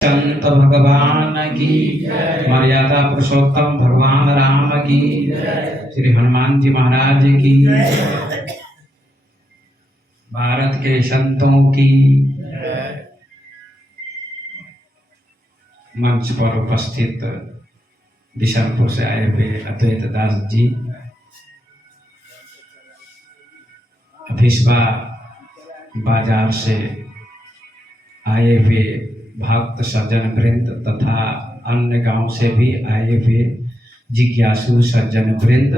संत भगवान की मर्यादा पुरुषोत्तम भगवान राम की श्री हनुमान जी महाराज की भारत के संतों की मंच पर उपस्थित बिशनपुर से आए हुए अद्वैत दास जी, अभिष्बा बाजार से आए हुए भक्त सज्जन वृंद तथा अन्य गांव से भी आए हुए जिज्ञासु सज्जन वृंद,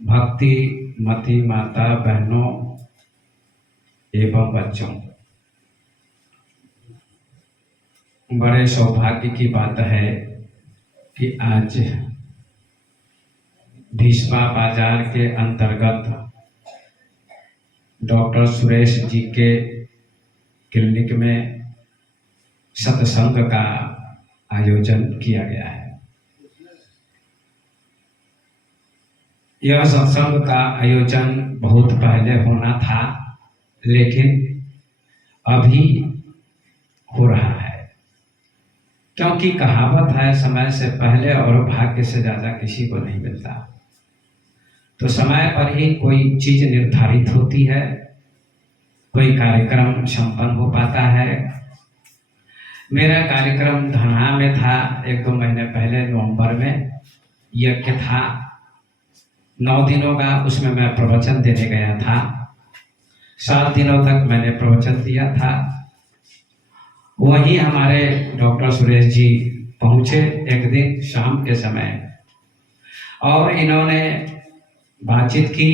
भक्ति मती माता बहनों एवं बच्चों, बड़े सौभाग्य की बात है कि आज भिष्पा बाजार के अंतर्गत डॉक्टर सुरेश जी के क्लिनिक में सत्संग का आयोजन किया गया है। यह सत्संग का आयोजन बहुत पहले होना था, लेकिन अभी हो रहा है, क्योंकि कहावत है समय से पहले और भाग्य से ज्यादा किसी को नहीं मिलता। तो समय पर ही कोई चीज निर्धारित होती है, कोई कार्यक्रम संपन्न हो पाता है। मेरा कार्यक्रम धनहा में था, 1-2 महीने पहले नवंबर में यज्ञ था 9 दिनों का, उसमें मैं प्रवचन देने गया था। 7 दिनों तक मैंने प्रवचन दिया था। वहीं हमारे डॉक्टर सुरेश जी पहुंचे एक दिन शाम के समय, और इन्होंने बातचीत की,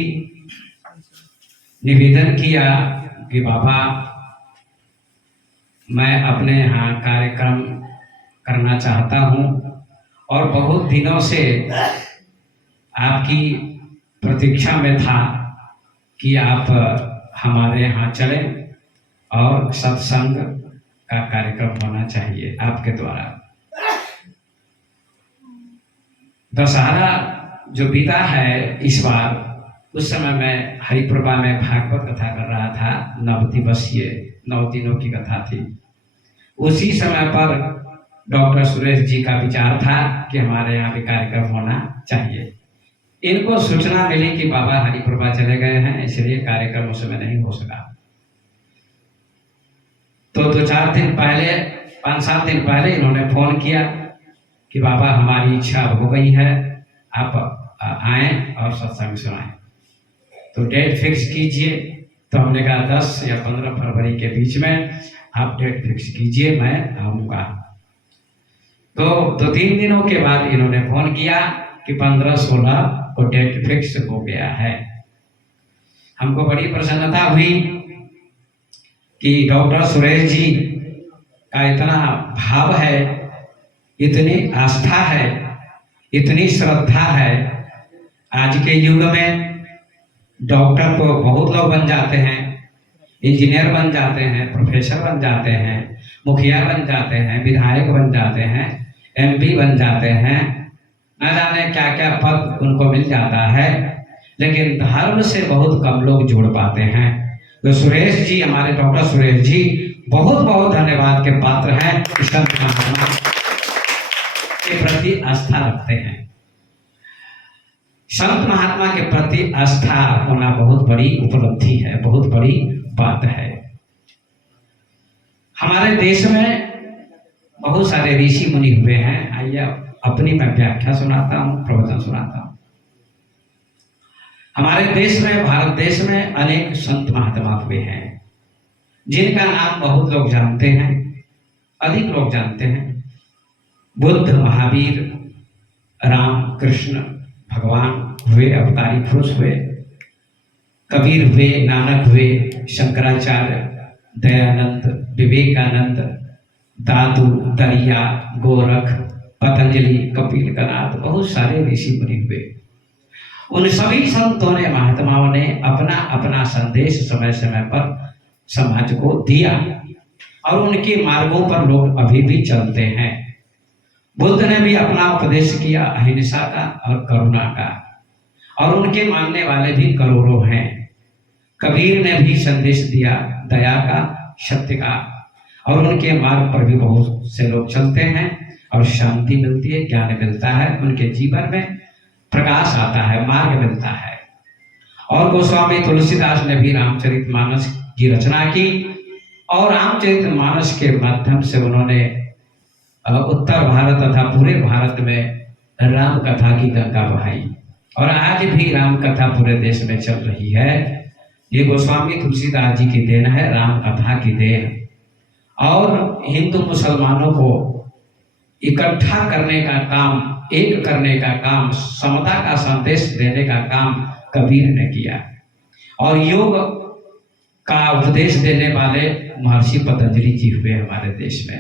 निवेदन किया कि बाबा मैं अपने यहाँ कार्यक्रम करना चाहता हूँ और बहुत दिनों से आपकी प्रतीक्षा में था कि आप हमारे यहाँ चलें और सत्संग का कार्यक्रम होना चाहिए आपके द्वारा। दशहरा जो बीता है इस बार, उस समय मैं हरिप्रभा में भागवत कथा कर रहा था, 9 दिवसीय 9 दिनों की कथा थी। उसी समय पर डॉक्टर सुरेश जी का विचार था कि हमारे यहाँ भी कार्यक्रम होना चाहिए। इनको सूचना मिली कि बाबा हरिप्रभा चले गए हैं, इसलिए कार्यक्रम उस समय नहीं हो सका। तो 2-4 दिन पहले, 5-7 दिन पहले इन्होंने फोन किया कि बाबा हमारी इच्छा हो गई है, आप आएं और सत्संग सुनाएं, तो डेट फिक्स कीजिए। तो हमने कहा 10 या 15 फरवरी के बीच में आप डेट फिक्स कीजिए, मैं आऊँगा। तो 2-3 दिनों के बाद इन्होंने फोन किया कि 15-16 को डेट फिक्स हो गया है। हमको बड़ी प्रसन्नता हुई कि डॉक्टर सुरेश जी का इतना भाव है, इतनी आस्था है, इतनी श्रद्धा है। आज के युग में डॉक्टर तो बहुत लोग बन जाते हैं, इंजीनियर बन जाते हैं, प्रोफेसर बन जाते हैं, मुखिया बन जाते हैं, विधायक बन जाते हैं, MP बन जाते हैं, न जाने क्या क्या पद उनको मिल जाता है, लेकिन धर्म से बहुत कम लोग जुड़ पाते हैं। तो सुरेश जी, हमारे डॉक्टर सुरेश जी बहुत बहुत धन्यवाद के पात्र हैं, संत महात्मा के प्रति आस्था रखते हैं। संत महात्मा के प्रति आस्था होना बहुत बड़ी उपलब्धि है, बहुत बड़ी बात है। हमारे देश में बहुत सारे ऋषि मुनि हुए हैं। आइए अपनी मैं व्याख्या सुनाता हूँ, प्रवचन सुनाता हूँ। हमारे देश में, भारत देश में अनेक संत महात्मा हुए हैं, जिनका नाम बहुत लोग जानते हैं, अधिक लोग जानते हैं। बुद्ध, महावीर, राम, कृष्ण भगवान हुए, अवतारी पुरुष हुए, कबीर हुए, नानक हुए, शंकराचार्य, दयानंद, विवेकानंद, दादू, दरिया, गोरख, पतंजलि, कपिल कनाथ, बहुत सारे ऋषि मुनि हुए। उन सभी संतों ने, महात्माओं ने अपना अपना संदेश समय समय पर समाज को दिया, और उनके मार्गों पर लोग अभी भी चलते हैं। बुद्ध ने भी अपना उपदेश किया अहिंसा का और करुणा का, और उनके मानने वाले भी करोड़ों हैं। कबीर ने भी संदेश दिया दया का, सत्य का, और उनके मार्ग पर भी बहुत से लोग चलते हैं और शांति मिलती है, ज्ञान मिलता है, उनके जीवन में प्रकाश आता है, मार्ग मिलता है। और गोस्वामी तुलसीदास ने भी रामचरितमानस की रचना की और रामचरितमानस के माध्यम से उन्होंने उत्तर भारत तथा पूरे भारत में राम कथा की गंगा बहाई और आज भी राम कथा पूरे देश में चल रही है। ये गोस्वामी तुलसीदास जी की देन है, राम कथा की देन। और हिंदू मुसलमानों को इकट्ठा करने का काम, एक करने का काम, समता का संदेश देने का काम कबीर ने किया। और योग का उपदेश देने वाले महर्षि पतंजलि जी हुए हमारे देश में।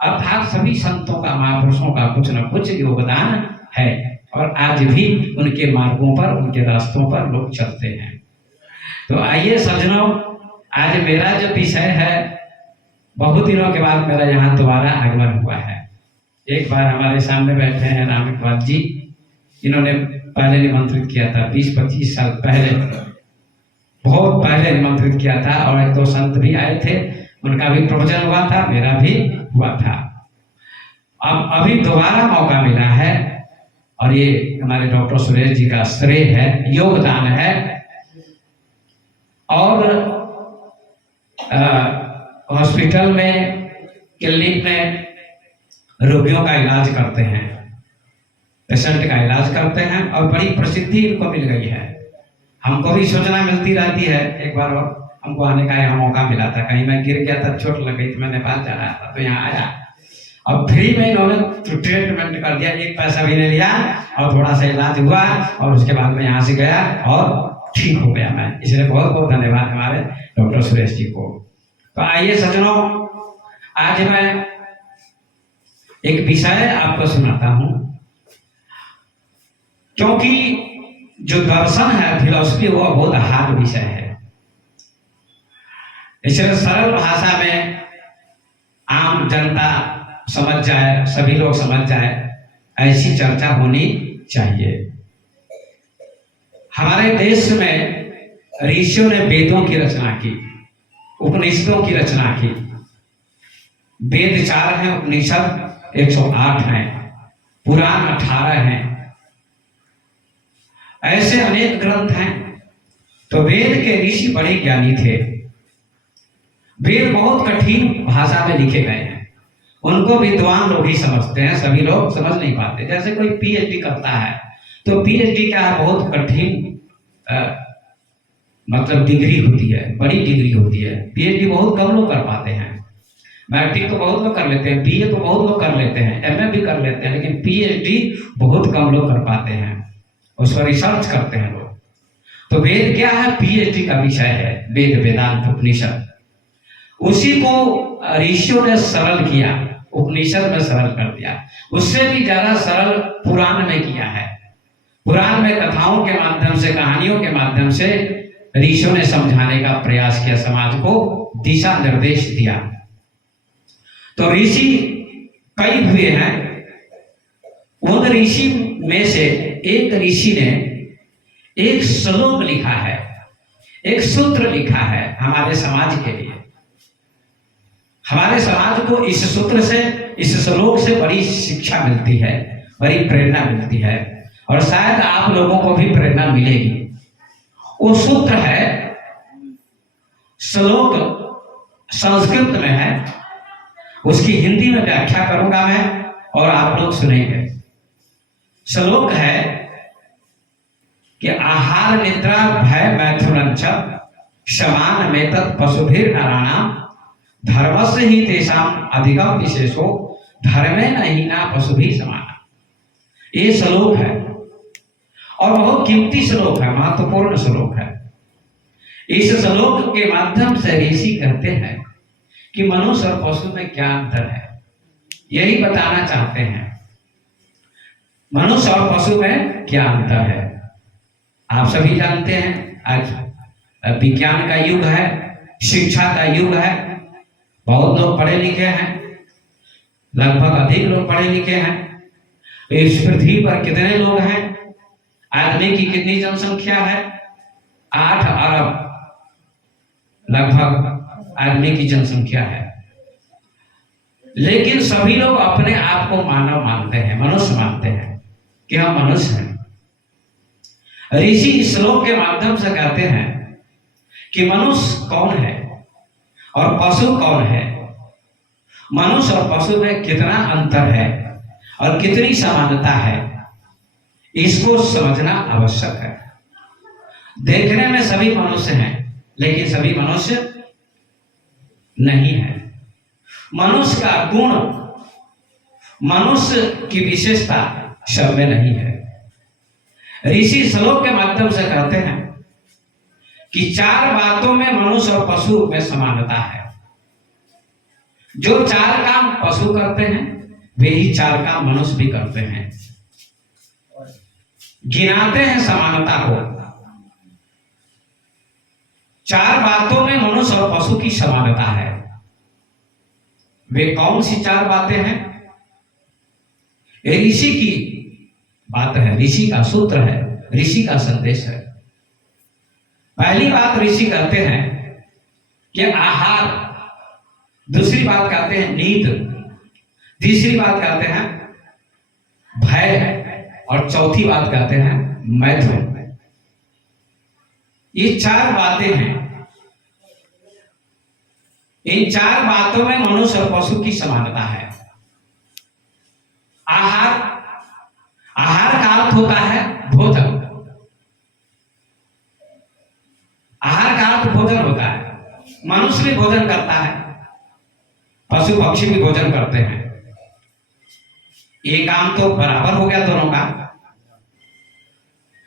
अर्थात सभी संतों का, महापुरुषों का कुछ न कुछ योगदान है और आज भी उनके मार्गों पर, उनके रास्तों पर लोग चलते हैं। तो आइए सज्जनों, आज मेरा जो विषय है, बहुत दिनों के बाद मेरा यहाँ दोबारा आगमन हुआ है। एक बार हमारे सामने बैठे हैं रामिकवाद जी, इन्होंने पहले निमंत्रित किया था 20-25 साल पहले, बहुत पहले निमंत्रित किया था और एक दो संत भी आए थे, उनका भी प्रवचन हुआ था, मेरा भी हुआ था। अब अभी दोबारा मौका मिला है और ये हमारे डॉक्टर सुरेश जी का श्रेय है, योगदान है। और हॉस्पिटल में, क्लिनिक में रोगियों का इलाज करते हैं, पेशेंट का इलाज करते हैं और बड़ी प्रसिद्धि इनको मिल गई है। हमको भी सूचना मिलती रहती है। एक बार और हमको आने का यहाँ मौका मिला था, कहीं मैं गिर गया था, चोट लग गई थी, मैं नेपाल जा रहा था तो यहाँ आया। अब फ्री में इन्होंने ट्रीटमेंट कर दिया, एक पैसा भी नहीं लिया और थोड़ा सा इलाज हुआ और उसके बाद में यहाँ से गया और ठीक हो गया मैं। इसलिए बहुत बहुत धन्यवाद हमारे डॉक्टर सुरेश जी को। तो आइए सज्जनों, आज मैं एक विषय आपको सुनाता हूं, क्योंकि जो दर्शन है, फिलॉसफी, वो बहुत हार्ड विषय है। इसलिए सरल भाषा में आम जनता समझ जाए, सभी लोग समझ जाए, ऐसी चर्चा होनी चाहिए। हमारे देश में ऋषियों ने वेदों की रचना की, उपनिषदों की रचना की। वेद 4 हैं, उपनिषद 108 हैं, पुराण 18 हैं, ऐसे अनेक ग्रंथ हैं। तो वेद के ऋषि बड़े ज्ञानी थे। वेद बहुत कठिन भाषा में लिखे गए हैं, उनको विद्वान लोग ही समझते हैं, सभी लोग समझ नहीं पाते। जैसे कोई पीएचडी करता है तो पीएचडी क्या है, बहुत कठिन मतलब डिग्री होती है, बड़ी डिग्री होती है। पीएचडी बहुत कम लोग कर पाते हैं। मैट्रिक तो बहुत लोग कर लेते हैं, बीए तो बहुत लोग कर लेते हैं, एमए भी कर लेते हैं, लेकिन पीएचडी बहुत कम लोग कर पाते हैं, उस पर रिसर्च करते हैं लोग। तो वेद क्या है, पीएचडी का विषय है, वेद, वेदांत, उपनिषद। उसी को ऋषियों ने सरल किया, उपनिषद में सरल कर दिया। उससे भी ज्यादा सरल पुराण में किया है। पुराण में कथाओं के माध्यम से, कहानियों के माध्यम से ऋषियों ने समझाने का प्रयास किया, समाज को दिशा निर्देश दिया। तो ऋषि कई हुए हैं। उन ऋषि में से एक ऋषि ने एक श्लोक लिखा है, एक सूत्र लिखा है हमारे समाज के लिए। हमारे समाज को इस सूत्र से, इस श्लोक से बड़ी शिक्षा मिलती है, बड़ी प्रेरणा मिलती है और शायद आप लोगों को भी प्रेरणा मिलेगी। वो सूत्र है, श्लोक संस्कृत में है, उसकी हिंदी में व्याख्या करूंगा मैं और आप लोग सुनेंगे। श्लोक है कि आहार निद्रा भय मैथुनञ्च समान मेतत् पशुभिर नराणाम धर्मस्य ही तेषाम अधिकम विशेषो धर्मेण हीना पशुभिः समाना। ये श्लोक है और बहुत कीमती श्लोक है, महत्वपूर्ण श्लोक है। इस श्लोक के माध्यम से ऋषि कहते हैं कि मनुष्य और पशु में क्या अंतर है, यही बताना चाहते हैं। मनुष्य और पशु में क्या अंतर है। आप सभी जानते हैं आज विज्ञान का युग है, शिक्षा का युग है, बहुत लोग पढ़े लिखे हैं, लगभग अधिक लोग पढ़े लिखे हैं। इस पृथ्वी पर कितने लोग हैं, आदमी की कितनी जनसंख्या है, 8 अरब लगभग आदमी की जनसंख्या है। लेकिन सभी लोग अपने आप को मानव मानते हैं, मनुष्य मानते हैं कि हम मनुष्य हैं। ऋषि इस श्लोक के माध्यम से कहते हैं कि मनुष्य कौन है और पशु कौन है, मनुष्य और पशु में कितना अंतर है और कितनी समानता है, इसको समझना आवश्यक है। देखने में सभी मनुष्य हैं, लेकिन सभी मनुष्य नहीं है। मनुष्य का गुण, मनुष्य की विशेषता सब में नहीं है। ऋषि श्लोक के माध्यम से कहते हैं कि 4 बातों में मनुष्य और पशु में समानता है। जो 4 काम पशु करते हैं वे ही 4 काम मनुष्य भी करते हैं। गिनाते हैं समानता को। 4 बातों में मनुष्य और पशु की समानता है। वे कौन सी 4 बातें हैं? ये ऋषि की बात है, ऋषि का सूत्र है, ऋषि का संदेश है। पहली बात ऋषि कहते हैं कि आहार, दूसरी बात कहते हैं नींद, तीसरी बात कहते हैं भय और चौथी बात कहते हैं मैथुन। ये 4 बातें हैं। इन 4 बातों में मनुष्य और पशु की समानता है। आहार, आहार का अर्थ होता है भोजन। आहार का अर्थ भोजन होता है। मनुष्य भी भोजन करता है, पशु पक्षी भी भोजन करते हैं। ये काम तो बराबर हो गया दोनों का।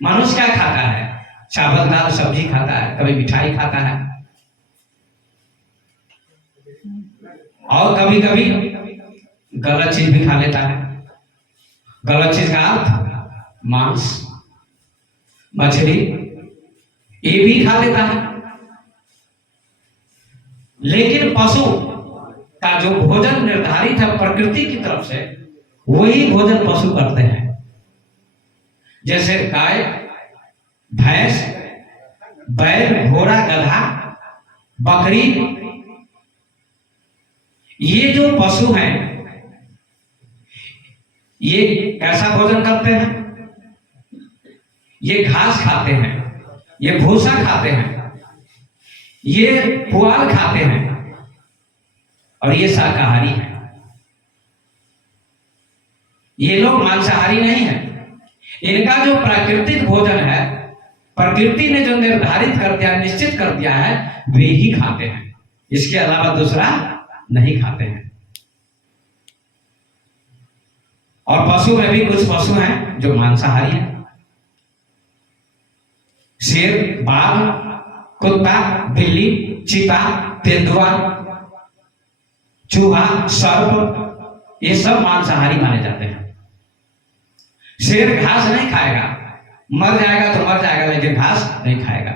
मनुष्य क्या खाता है? चावल दाल सब्जी खाता है, कभी मिठाई खाता है, और कभी कभी गलत चीज भी खा लेता है। गलत चीज का अर्थ मांस, मछली, ये भी खा लेता है। लेकिन पशु का जो भोजन निर्धारित है प्रकृति की तरफ से, वही भोजन पशु करते हैं। जैसे गाय, भैंस, बैल, घोड़ा, गधा, बकरी, ये जो पशु हैं ये कैसा भोजन करते हैं? ये घास खाते हैं, ये भूसा खाते हैं, ये पुआल खाते हैं, और ये शाकाहारी है। ये लोग मांसाहारी नहीं है। इनका जो प्राकृतिक भोजन है, प्रकृति ने जो निर्धारित कर दिया, निश्चित कर दिया है, वे ही खाते हैं। इसके अलावा दूसरा नहीं खाते हैं। और पशु में भी कुछ पशु हैं जो मांसाहारी हैं। शेर, बाघ, कुत्ता, बिल्ली, चीता, तेंदुआ, चूहा, सर्प, ये सब मांसाहारी माने जाते हैं। शेर घास नहीं खाएगा, मर जाएगा तो मर जाएगा, लेकिन घास नहीं खाएगा।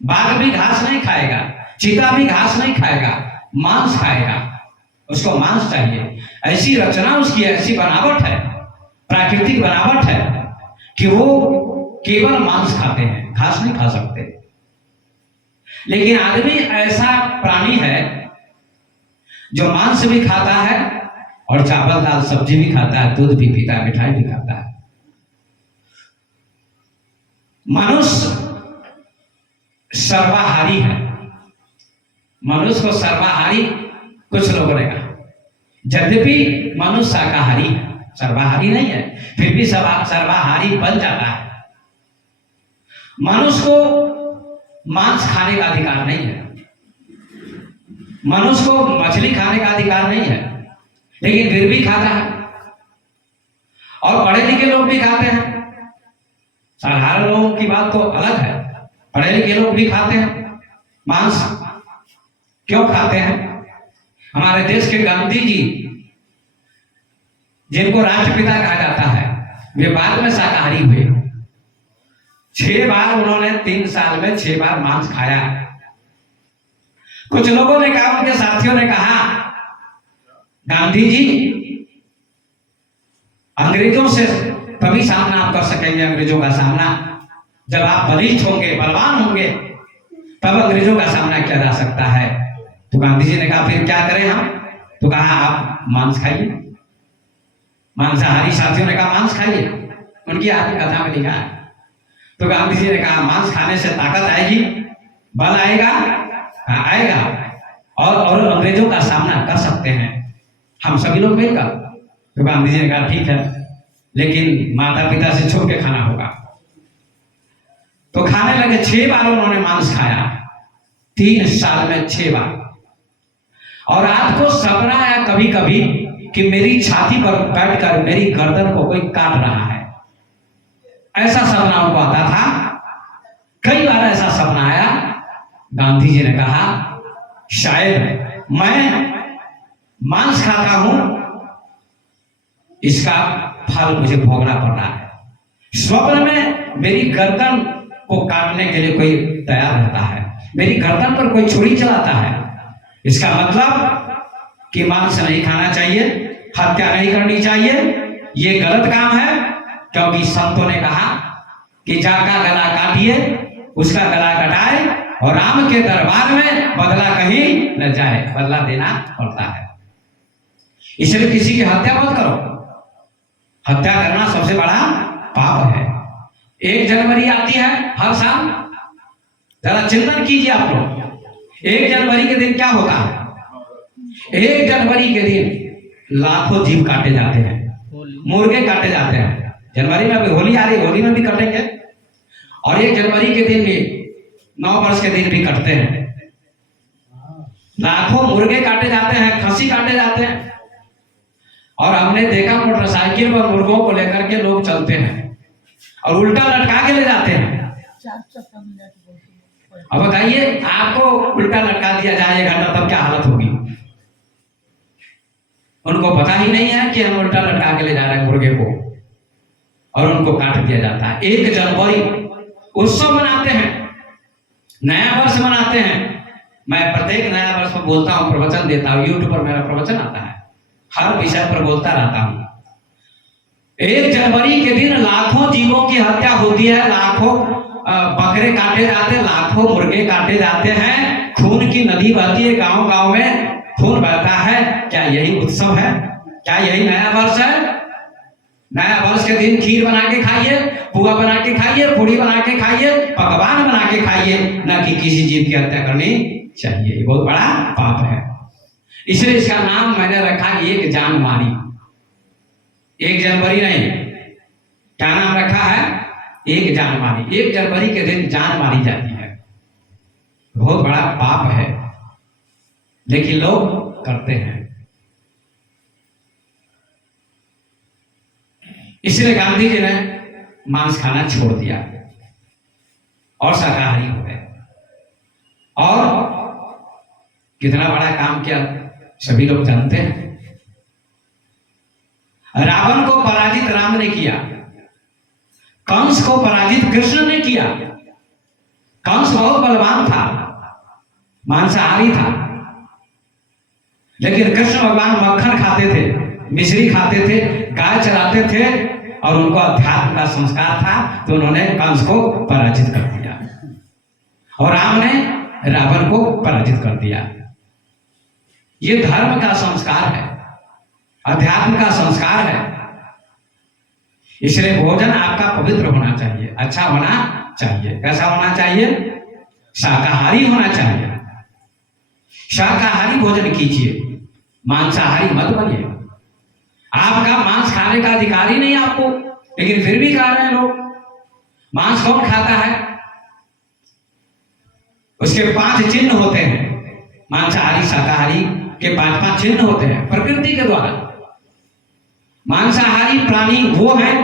बाघ भी घास नहीं खाएगा, चीता भी घास नहीं खाएगा, मांस खाएगा। उसको मांस चाहिए। ऐसी रचना उसकी, ऐसी बनावट है, प्राकृतिक बनावट है कि वो केवल मांस खाते हैं, घास नहीं खा सकते। लेकिन आदमी ऐसा प्राणी है जो मांस भी खाता है और चावल दाल सब्जी भी खाता है, दूध भी पीता है, मिठाई भी खाता है। मनुष्य सर्वाहारी है। मनुष्य को सर्वाहारी कुछ लोगों ने कहा, यद्यपि मनुष्य शाकाहारी है, सर्वाहारी नहीं है, फिर भी सर्वाहारी बन जाता है। मनुष्य को मांस खाने का अधिकार नहीं है, मनुष्य को मछली खाने का अधिकार नहीं है, लेकिन फिर भी खाता है। और पढ़े लिखे लोग भी खाते हैं। साधारण लोगों की बात तो अलग है, पढ़े लिखे लोग भी खाते हैं मांस। क्यों खाते हैं? हमारे देश के गांधी जी, जिनको राष्ट्रपिता कहा जाता है, वे बाद में शाकाहारी हुए। 6 बार उन्होंने 3 साल में 6 बार मांस खाया। कुछ लोगों ने कहा, उनके साथियों ने कहा, गांधी जी अंग्रेजों से तभी सामना आप कर सकेंगे, अंग्रेजों का सामना जब आप बलिष्ठ होंगे, बलवान होंगे, तब अंग्रेजों का सामना किया जा सकता है। तो गांधी जी ने कहा फिर क्या करें हम? तो कहा आप मांस खाइए। मांसाहारी साथियों ने कहा मांस खाइए, उनकी आत्मकथा में लिखा है। तो गांधी जी ने कहा मांस खाने से ताकत आएगी, बल आएगा, आएगा, और अंग्रेजों का सामना कर सकते हैं हम सभी लोग मिलकर। तो गांधी जी ने कहा ठीक है, लेकिन माता पिता से छुप के खाना होगा। तो खाने लगे। 6 बार उन्होंने मांस खाया, 3 साल में 6 बार। और रात को सपना आया कभी कभी कि मेरी छाती पर बैठकर मेरी गर्दन को कोई काट रहा है। ऐसा सपना उनको आता था, कई बार ऐसा सपना आया। गांधी जी ने कहा शायद मैं मांस खाता हूं, इसका फल मुझे भोगना पड़ रहा है। स्वप्न में मेरी गर्दन को काटने के लिए कोई तैयार रहता है, मेरी गर्दन पर कोई छुरी चलाता है। इसका मतलब कि मांस नहीं खाना चाहिए, हत्या नहीं करनी चाहिए, ये गलत काम है। क्योंकि संतों ने कहा कि जाका गला काटिए, उसका गला कटाए और राम के दरबार में बदला कहीं न जाए, बदला देना पड़ता है। इसलिए किसी की हत्या मत करो। हत्या करना सबसे बड़ा पाप है। 1 जनवरी आती है हर साल, जरा चिंतन कीजिए आप लोग। 1 जनवरी के दिन क्या होता है? 1 जनवरी के दिन लाखों जीव काटे जाते हैं, मुर्गे काटे जाते हैं। जनवरी में अभी होली आ रही, होली में भी कटेंगे। और 1 जनवरी के दिन भी, 9 वर्ष के दिन भी कटते हैं। लाखों मुर्गे काटे जाते हैं, खस्सी काटे जाते हैं। और हमने देखा मोटरसाइकिल पर मुर्गों को लेकर के लोग चलते हैं और उल्टा लटका के ले जाते हैं। अब बताइए, आपको उल्टा लटका दिया जाए 1 घंटा, तब क्या हालत होगी? उनको पता ही नहीं है कि हम उल्टा लटका के ले जा रहे हैं मुर्गे को, और उनको काट दिया जाता है। 1 जनवरी उत्सव मनाते हैं, नया वर्ष मनाते हैं। मैं प्रत्येक नया वर्ष में बोलता हूँ, प्रवचन देता हूँ, यूट्यूब पर मेरा प्रवचन आता है, हर विषय पर बोलता रहता हूँ। 1 जनवरी के दिन लाखों जीवों की हत्या होती है, लाखों बकरे काटे जाते हैं, लाखों मुर्गे काटे जाते हैं, खून की नदी बहती है, गांव गांव में खून बहता है। क्या यही उत्सव है? क्या यही नया वर्ष है? नया वर्ष के दिन खीर बना के खाइए, पुआ बना के खाइए, पूड़ी बना के खाइए, पकवान बना के खाइए, न कि किसी जीव की हत्या करनी चाहिए। ये बहुत बड़ा पाप है। इसलिए इसका नाम मैंने रखा 1 जान मारी। 1 जनवरी नहीं, क्या नाम रखा है? 1 जान मारी। 1 जनवरी के दिन जान मारी जाती है, बहुत बड़ा पाप है, लेकिन लोग करते हैं। इसलिए गांधी जी ने मांस खाना छोड़ दिया और शाकाहारी हो गए। और कितना बड़ा काम किया सभी लोग जानते हैं। रावण को पराजित राम ने किया, कंस को पराजित कृष्ण ने किया। कंस बहुत बलवान था, मांसाहारी था, लेकिन कृष्ण भगवान मक्खन खाते थे, मिश्री खाते थे, गाय चराते थे, और उनको अध्यात्म का संस्कार था, तो उन्होंने कंस को पराजित कर दिया और राम ने रावण को पराजित कर दिया। ये धर्म का संस्कार है, अध्यात्म का संस्कार है। इसलिए भोजन आपका पवित्र होना चाहिए, अच्छा होना चाहिए। कैसा होना चाहिए? शाकाहारी होना चाहिए। शाकाहारी भोजन कीजिए, मांसाहारी मत बनिए। आपका मांस खाने का अधिकार ही नहीं आपको, लेकिन फिर भी खा रहे हैं लोग। मांस कौन खाता है? उसके 5 चिन्ह होते हैं। मांसाहारी शाकाहारी के 5 चिन्ह होते हैं प्रकृति के द्वारा। मांसाहारी प्राणी वो हैं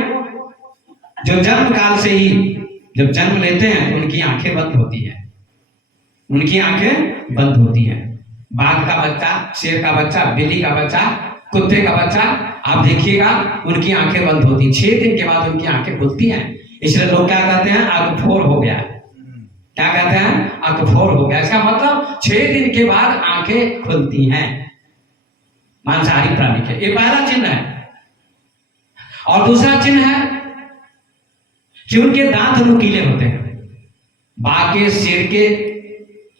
जो जन्म काल से ही, जब जन्म लेते हैं उनकी आंखें बंद होती हैं, उनकी आंखें बंद होती हैं। बाघ का बच्चा, शेर का बच्चा, बिल्ली का बच्चा, कुत्ते का बच्चा, आप देखिएगा उनकी आंखें बंद होती हैं। 6 दिन के बाद उनकी आंखें खुलती हैं। इसलिए लोग क्या कहते हैं? आंखफोड़ हो गया। क्या कहते हैं? आंखफोड़ हो गया। इसका मतलब 6 दिन के बाद आंखें खुलती हैं मांसाहारी प्राणी के। ये पहला चिन्ह है। और दूसरा चिन्ह है कि उनके दांत नुकीले होते हैं। बाघ के, शेर के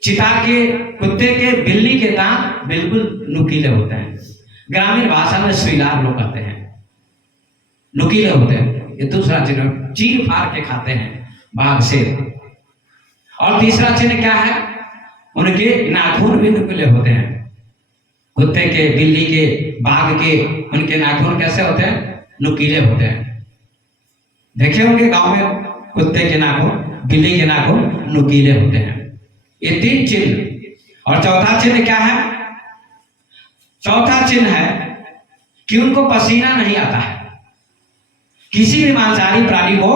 चिता के, कुत्ते के, बिल्ली के दांत बिल्कुल नुकीले होते हैं। ग्रामीण भाषा में सुईलार लोग कहते हैं, नुकीले होते हैं। ये दूसरा चिन्ह, चीर फाड़ के खाते हैं बाघ से। और तीसरा चिन्ह क्या है, उनके नाखून भी नुकीले होते हैं। कुत्ते के, बिल्ली के, बाघ के, उनके नाखून कैसे होते हैं, नुकीले होते हैं। देखे होंगे गांव में कुत्ते के नाखून, बिल्ली के नाखून नुकीले होते हैं। ये 3 चिन्ह। और चौथा चिन्ह क्या है, चौथा चिन्ह है कि उनको पसीना नहीं आता है। किसी भी मांसाहारी प्राणी को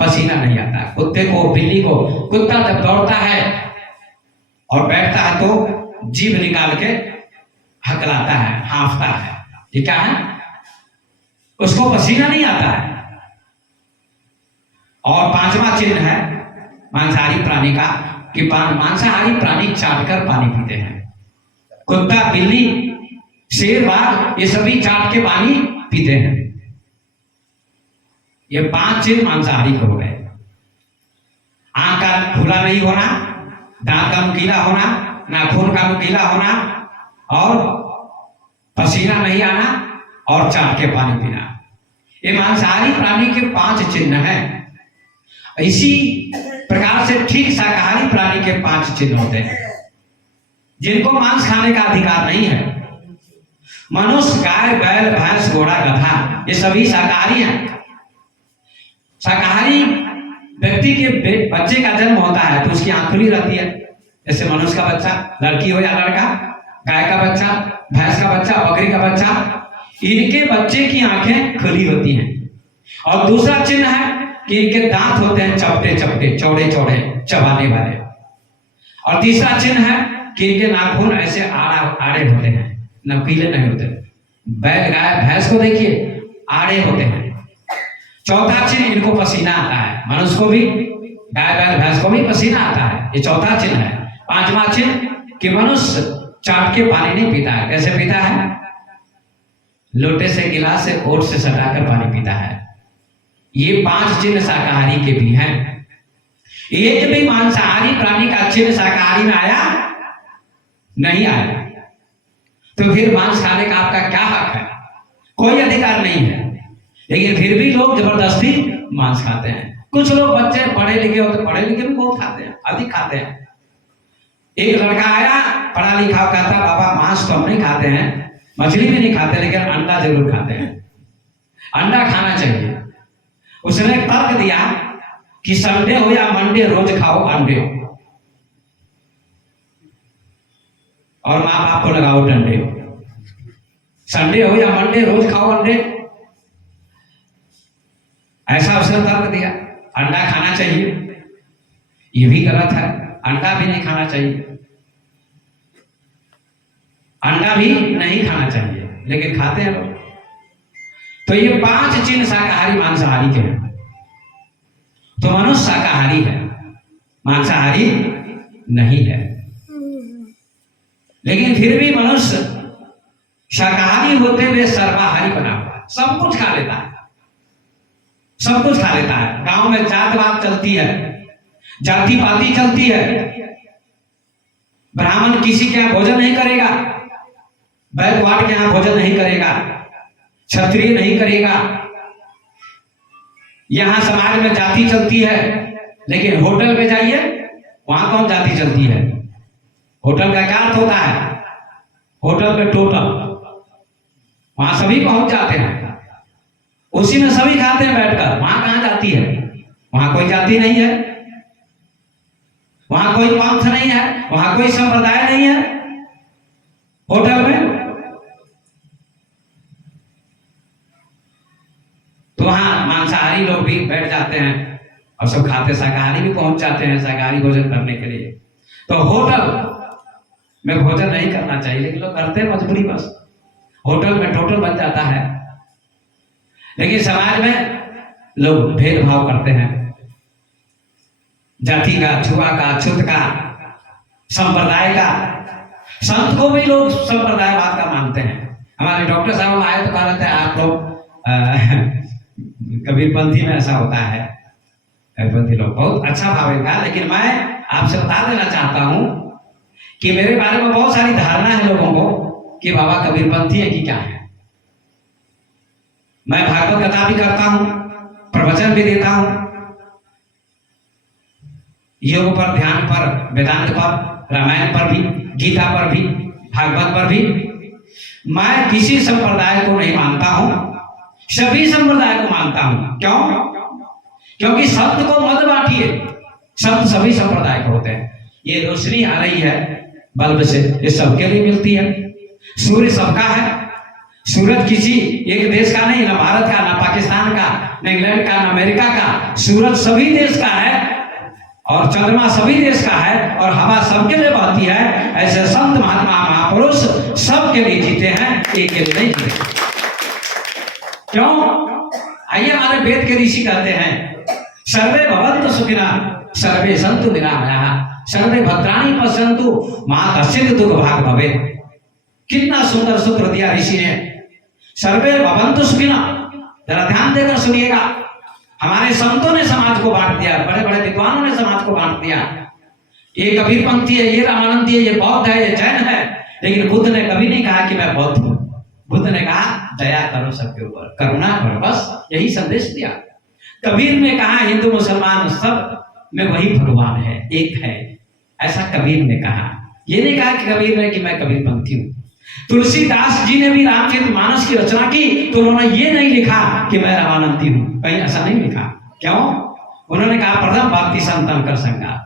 पसीना नहीं आता है। कुत्ते को, बिल्ली को, कुत्ता जब दौड़ता है और बैठता है तो जीभ निकाल के हकलाता है, हाँफता है। ये क्या है, उसको पसीना नहीं आता है। और 5वां चिन्ह है मांसाहारी प्राणी का कि मांसाहारी प्राणी चाटकर पानी पीते हैं। कुत्ता, बिल्ली, शेर, बाघ ये सभी चाट के पानी पीते हैं। ये 5 चिन्ह मांसाहारी के हो गए। आंख का खुला नहीं होना, दांत का नुकीला होना, नाखून का नुकीला होना, और पसीना नहीं आना, और चाट के पानी पीना। ये मांसाहारी प्राणी के 5 चिन्ह हैं। इसी प्रकार से ठीक शाकाहारी प्राणी के 5 चिन्ह होते हैं, जिनको मांस खाने का अधिकार नहीं है। मनुष्य, गाय, बैल, भैंस, घोड़ा, गधा ये सभी शाकाहारी हैं। शाकाहारी व्यक्ति के बच्चे का जन्म होता है तो उसकी आंख खुली रहती है। जैसे मनुष्य का बच्चा, लड़की हो या लड़का, गाय का बच्चा, भैंस का बच्चा, बकरी का बच्चा, इनके बच्चे की आंखें खुली होती हैं। और दूसरा चिन्ह है कि इनके दांत होते हैं चपटे चपटे, चौड़े चौड़े, चबाने वाले। और तीसरा चिन्ह है कि इनके नाखून ऐसे आड़े होते हैं, नुकीले नहीं होते। बैल, गाय, भैंस को देखिए आड़े होते हैं। चौथा चिन्ह, इनको पसीना आता है। मनुष्य को भी, गाय, बैल, भैंस को भी पसीना आता है। ये चौथा चिन्ह है। 5वां चिन्ह कि मनुष्य चाट के पानी नहीं पीता है। कैसे पीता है, लोटे से, गिलास से, ओट से सटाकर पानी पीता है। ये 5 चिन्ह शाकाहारी के भी हैं। एक भी मांसाहारी प्राणी का चिन्ह शाकाहारी में आया नहीं आया। तो फिर मांस खाने का आपका क्या हक है, कोई अधिकार नहीं है। लेकिन फिर भी लोग जबरदस्ती मांस खाते हैं। कुछ लोग बच्चे पढ़े लिखे होते, पढ़े लिखे भी बहुत खाते हैं, अधिक खाते हैं। एक लड़का आया पढ़ा लिखा, कहता बाबा मांस तो हम नहीं खाते हैं, मछली भी नहीं खाते, लेकिन अंडा जरूर खाते हैं, अंडा खाना चाहिए। उसने तर्क दिया कि संडे हो या मंडे रोज खाओ अंडे, और माँ बाप को लगाओ डंडे। संडे हो या मंडे रोज खाओ अंडे, ऐसा उसने तर्क दिया। अंडा खाना चाहिए, ये भी गलत है। अंडा भी नहीं खाना चाहिए, अंडा भी नहीं खाना चाहिए, लेकिन खाते हैं लोग। तो ये 5 चिन्ह शाकाहारी मांसाहारी के हैं। तो मनुष्य शाकाहारी है, मांसाहारी नहीं है। लेकिन फिर भी मनुष्य शाकाहारी होते हुए सर्वाहारी बना हुआ है। सब कुछ खा लेता है, सब कुछ खा लेता है। गांव में जातवाद चलती है, जाति पाति चलती है। ब्राह्मण किसी के यहाँ भोजन नहीं करेगा, बैकवार्ड के यहाँ भोजन नहीं करेगा, क्षत्रिय नहीं करेगा। यहां समाज में जाति चलती है, लेकिन होटल में जाइए वहां कौन जाति चलती है। होटल का क्या अर्थ होता है, होटल में टोटल, वहां सभी पहुंच जाते हैं, उसी में सभी खाते हैं बैठकर। वहां कहां जाती है, वहां कोई जाति नहीं है, वहां कोई पंथ नहीं है, वहां कोई संप्रदाय नहीं है। होटल में तो वहां मांसाहारी लोग भी बैठ जाते हैं और सब खाते, शाकाहारी भी पहुंच जाते हैं शाकाहारी भोजन करने के लिए। तो होटल में भोजन नहीं करना चाहिए, लेकिन लोग करते हैं मजबूरी बस। होटल में टोटल बन जाता है। लेकिन समाज में लोग भेदभाव करते हैं, जाति का, छुआ का, छूत का, संप्रदाय का। संत को भी लोग संप्रदायवाद का मानते हैं। हमारे डॉक्टर साहब आए तो कह रहे थे आप लोग कबीरपंथी में ऐसा होता है। कबीरपंथी लोग बहुत अच्छा भाव इनका, लेकिन मैं आपसे बता देना चाहता हूं कि मेरे बारे में बहुत सारी धारणा है लोगों को कि बाबा कबीरपंथी है कि क्या है। मैं भागवत कथा भी करता हूं, प्रवचन भी देता हूं, योग पर, ध्यान पर, वेदांत पर, रामायण पर भी, गीता पर भी, भागवत पर भी। मैं किसी संप्रदाय को नहीं मानता हूं, सभी संप्रदाय को मानता हूं। क्यों? क्योंकि शब्द को मत बांटिए, शब्द सभी संप्रदाय को होते हैं। ये रोशनी आ रही है बल्ब से, ये सबके लिए मिलती है। सूर्य सबका है, सूरज किसी एक देश का नहीं, ना भारत का, ना पाकिस्तान का, ना इंग्लैंड का, ना अमेरिका का। सूरज सभी देश का है और चंद्रमा सभी देश का है और हवा सबके लिए बहती है। ऐसे संत महात्मा महापुरुष सबके लिए जीते हैं, एक के लिए नहीं जीते। क्यों? आइए, हमारे वेद के ऋषि कहते हैं सर्वे भवन्तु सुखिनः सर्वे सन्तु निरामयाः सर्वे भद्राणि पश्यन्तु मा कश्चित् दुःख भाग् भवेत्। कितना सुंदर सूत्र दिया ऋषि ने, सर्वे भवन्तु सुखिनः। जरा ध्यान देकर सुनिएगा, हमारे संतों ने समाज को बांट दिया, बड़े बड़े विद्वानों ने समाज को बांट दिया। ये कबीरपंथी है, ये रामानंदी है, ये बौद्ध है, ये जैन है। लेकिन बुद्ध ने कभी नहीं कहा कि मैं बौद्ध हूं। बुद्ध ने कहा दया करो सबके ऊपर, करुणा करो, बस यही संदेश दिया। कबीर ने कहा हिंदू मुसलमान सब में वही भगवान है, एक है, ऐसा कबीर ने कहा। ये नहीं कहा कि कबीर ने कि मैं कबीरपंथी हूं। तुलसीदास जी ने भी रामचरितमानस की रचना की तो उन्होंने ये नहीं लिखा कि मैं रामानंदी हूं, कहीं ऐसा नहीं लिखा। क्यों? उन्होंने कहा प्रथम भक्ति संतन कर संगा,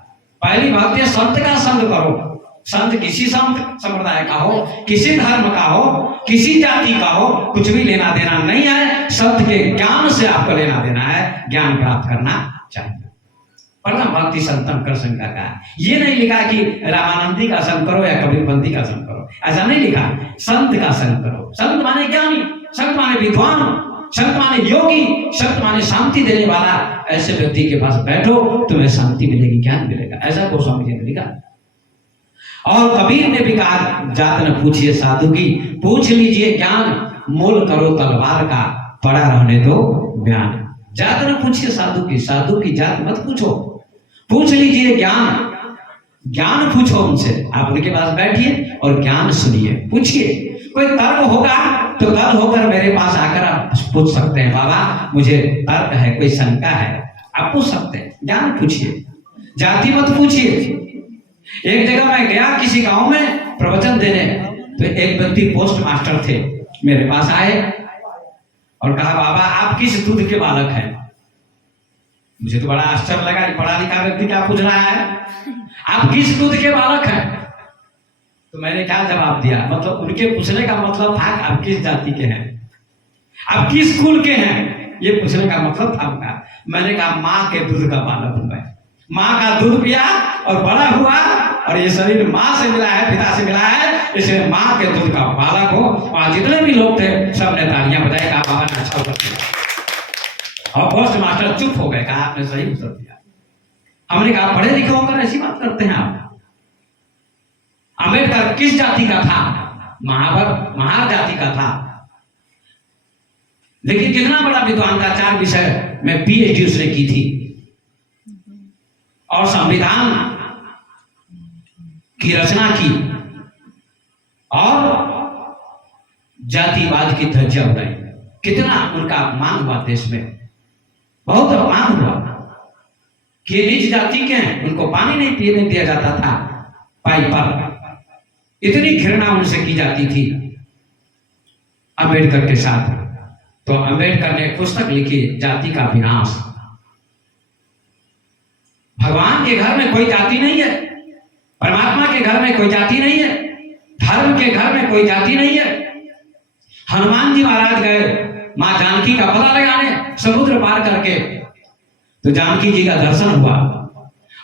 पहली भक्ति संत का संग करो। संत किसी संत संप्रदाय का हो, किसी धर्म का हो, किसी जाति का हो, कुछ भी लेना देना नहीं है। संत के ज्ञान से आपको लेना देना है, ज्ञान प्राप्त करना चाहिए। प्रथम भक्ति संतन कर संगा का ये नहीं लिखा कि रामानंदी का संग करो या कबीरपंथी का संग करो, ऐसा नहीं लिखा। संत का संग करो। संत माने ज्ञानी, संत माने विद्वान, संत माने योगी, संत माने शांति देने वाला। ऐसे व्यक्ति के पास बैठो, तुम्हें शांति मिलेगी, ज्ञान मिलेगा, ऐसा गोस्वामी जी ने लिखा। और कबीर ने भी कहा जात न पूछिए साधु की, पूछ लीजिए ज्ञान, मोल करो तलवार का, पड़ा रहने दो ज्ञान। जात न पूछिए साधु की जात मत पूछो, पूछ लीजिए ज्ञान, ज्ञान पूछो उनसे। आप उनके पास बैठिए और ज्ञान सुनिए, पूछिए। कोई तर्क होगा तो तर्क होकर मेरे पास आकर आप पूछ सकते हैं, बाबा मुझे तर्क है, कोई शंका है, आप पूछ सकते हैं। ज्ञान पूछिए, जाति मत पूछिए। एक जगह मैं गया किसी गांव में प्रवचन देने, तो एक व्यक्ति पोस्ट मास्टर थे, मेरे पास आए और कहा बाबा आप किस दूध के बालक हैं। मुझे तो बड़ा आश्चर्य लगा, पढ़ा लिखा व्यक्ति क्या पूछ रहा है, आप किस दूध के बालक हैं। तो मैंने क्या जवाब दिया, मतलब उनके पूछने का मतलब था आप किस जाति के हैं, आप किस कुल के हैं, ये पूछने का मतलब था उनका। मैंने कहा माँ के दूध का बालक हूं मैं, माँ का दूध पिया और बड़ा हुआ और ये शरीर माँ से मिला है, पिता से मिला है, इसलिए माँ के दूध का बालक हो। वहां जितने भी लोग थे सबने तालियां बजाई, कहा बाबा ने अच्छा उत्तर दिया। और पोस्ट मास्टर चुप हो गए, कहा आपने सही उत्तर दिया। हमने कहा पढ़े लिखे होकर ऐसी बात करते हैं आप। अम्बेडकर किस जाति का था, महार जाति का था, लेकिन कितना बड़ा विद्वान था, 4 विषय में पीएचडी उसने की थी और संविधान की रचना की और जातिवाद की धज्जियां उड़ाई। कितना उनका अपमान हुआ देश में, बहुत अपमान हुआ कि नीच जाति के हैं, उनको पानी नहीं पीने दिया जाता था पाइप पर, इतनी घृणा उनसे की जाती थी अम्बेडकर के साथ। तो अम्बेडकर ने पुस्तक लिखी जाति का विनाश। भगवान के घर में कोई जाति नहीं है, परमात्मा के घर में कोई जाति नहीं है, धर्म के घर में कोई जाति नहीं है। हनुमान जी महाराज गए मां जानकी का पता लगाने समुद्र पार करके, तो जानकी जी का दर्शन हुआ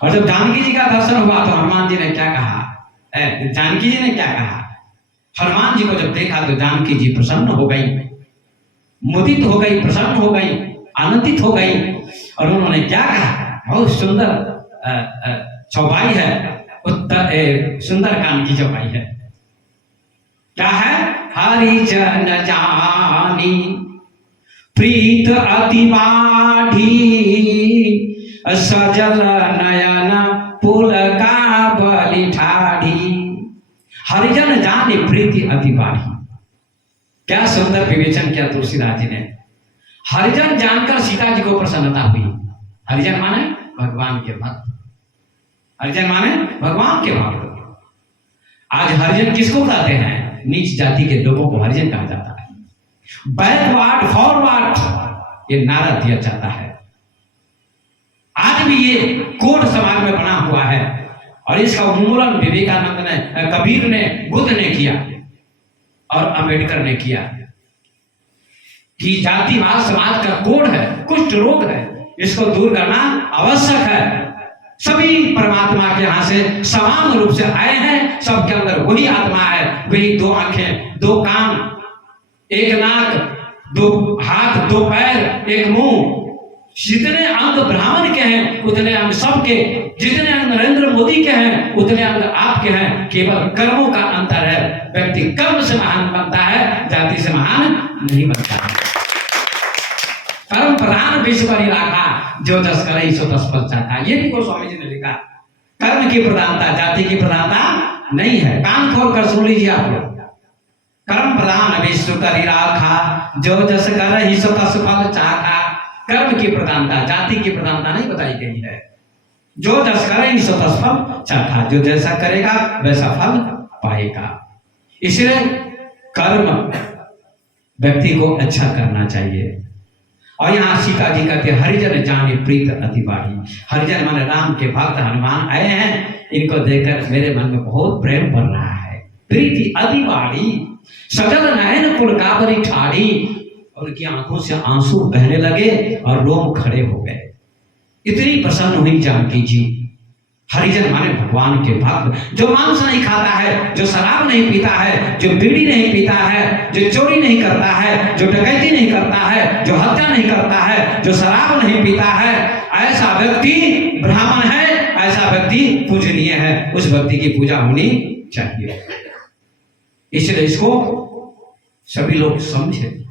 और जब जानकी जी का दर्शन हुआ तो हनुमान जी ने क्या कहा, जानकी जी ने क्या कहा, हनुमान जी को जब देखा तो जानकी जी प्रसन्न हो गई, मुदित हो गई, प्रसन्न हो गई, आनंदित हो गई और उन्होंने क्या कहा, बहुत सुंदर चौपाई है, सुंदर कांड की चौपाई है। क्या है, हरि जन जानी प्रीत अति बाढ़ी, सजल नयन पुल का बलि ठाढ़ी। हरिजन जाने प्रीति अति बाढ़ी। क्या सुंदर विवेचन किया तुलसीदास जी ने। हरिजन जानकर सीता जी को प्रसन्नता हुई। हरिजन माने भगवान के भक्त, हरिजन माने भगवान के भक्त। आज हरिजन किसको कहते हैं? नीच जाति के लोगों को हरिजन कहा जाता है। बैकवर्ड फॉरवर्ड ये नारा दिया जाता है। आज भी ये कोड समाज में बना हुआ है और इसका उन्मूलन विवेकानंद ने, कबीर ने, बुद्ध ने किया और अंबेडकर ने किया कि जातिवाद समाज का कोड है, कुष्ठ रोग है, इसको दूर करना आवश्यक है। सभी परमात्मा के यहां से समान रूप से आए हैं, सबके अंदर वही आत्मा है, वही दो आंखें, दो कान, एक नाक, दो हाथ, दो पैर, एक मुंह। जितने अंग ब्राह्मण के हैं उतने अंग सबके, जितने अंग नरेंद्र मोदी के हैं उतने अंग आपके हैं। केवल कर्मों का अंतर है। व्यक्ति कर्म से महान बनता है, जाति से महान नहीं बनता है। कर्म प्रधान विश्व पर राखा, जो जस करे सो तस फल चाखा। ये भी गोस्वामी जी ने लिखा। कर्म की प्रधानता, जाति की प्रधानता नहीं है। कान खोल कर सुन लीजिए आप लोग। कर्म प्रधान विश्व कर राखा, जो जस करे सो तस फल चाखा। कर्म की प्रधानता, जाति की प्रधानता नहीं बताई गई है। जो जस करे सो तस फल चाखा, जो जैसा करेगा वैसा फल पाएगा। इसलिए कर्म व्यक्ति को अच्छा करना चाहिए। और यहाँ सीता जी कहते हरिजन जाने प्रीत अति बाढ़ी। हरिजन माने राम के भक्त हनुमान आए हैं, इनको देखकर मेरे मन में बहुत प्रेम बढ़ रहा है। प्रीति अति बाढ़ी, सजल नयन कुल काबरी ठाड़ी। उनकी आंखों से आंसू बहने लगे और रोम खड़े हो गए। इतनी प्रसन्न हुई जानकी जी। हरिजन माने भगवान के भक्त, जो मांस नहीं खाता है, जो शराब नहीं पीता है, जो बीड़ी नहीं पीता है, जो चोरी नहीं करता है, जो डकैती नहीं करता है, जो हत्या नहीं करता है, जो शराब नहीं पीता है, ऐसा व्यक्ति ब्राह्मण है, ऐसा व्यक्ति पूजनीय है। उस व्यक्ति की पूजा होनी चाहिए। इसलिए इसको सभी लोग समझे।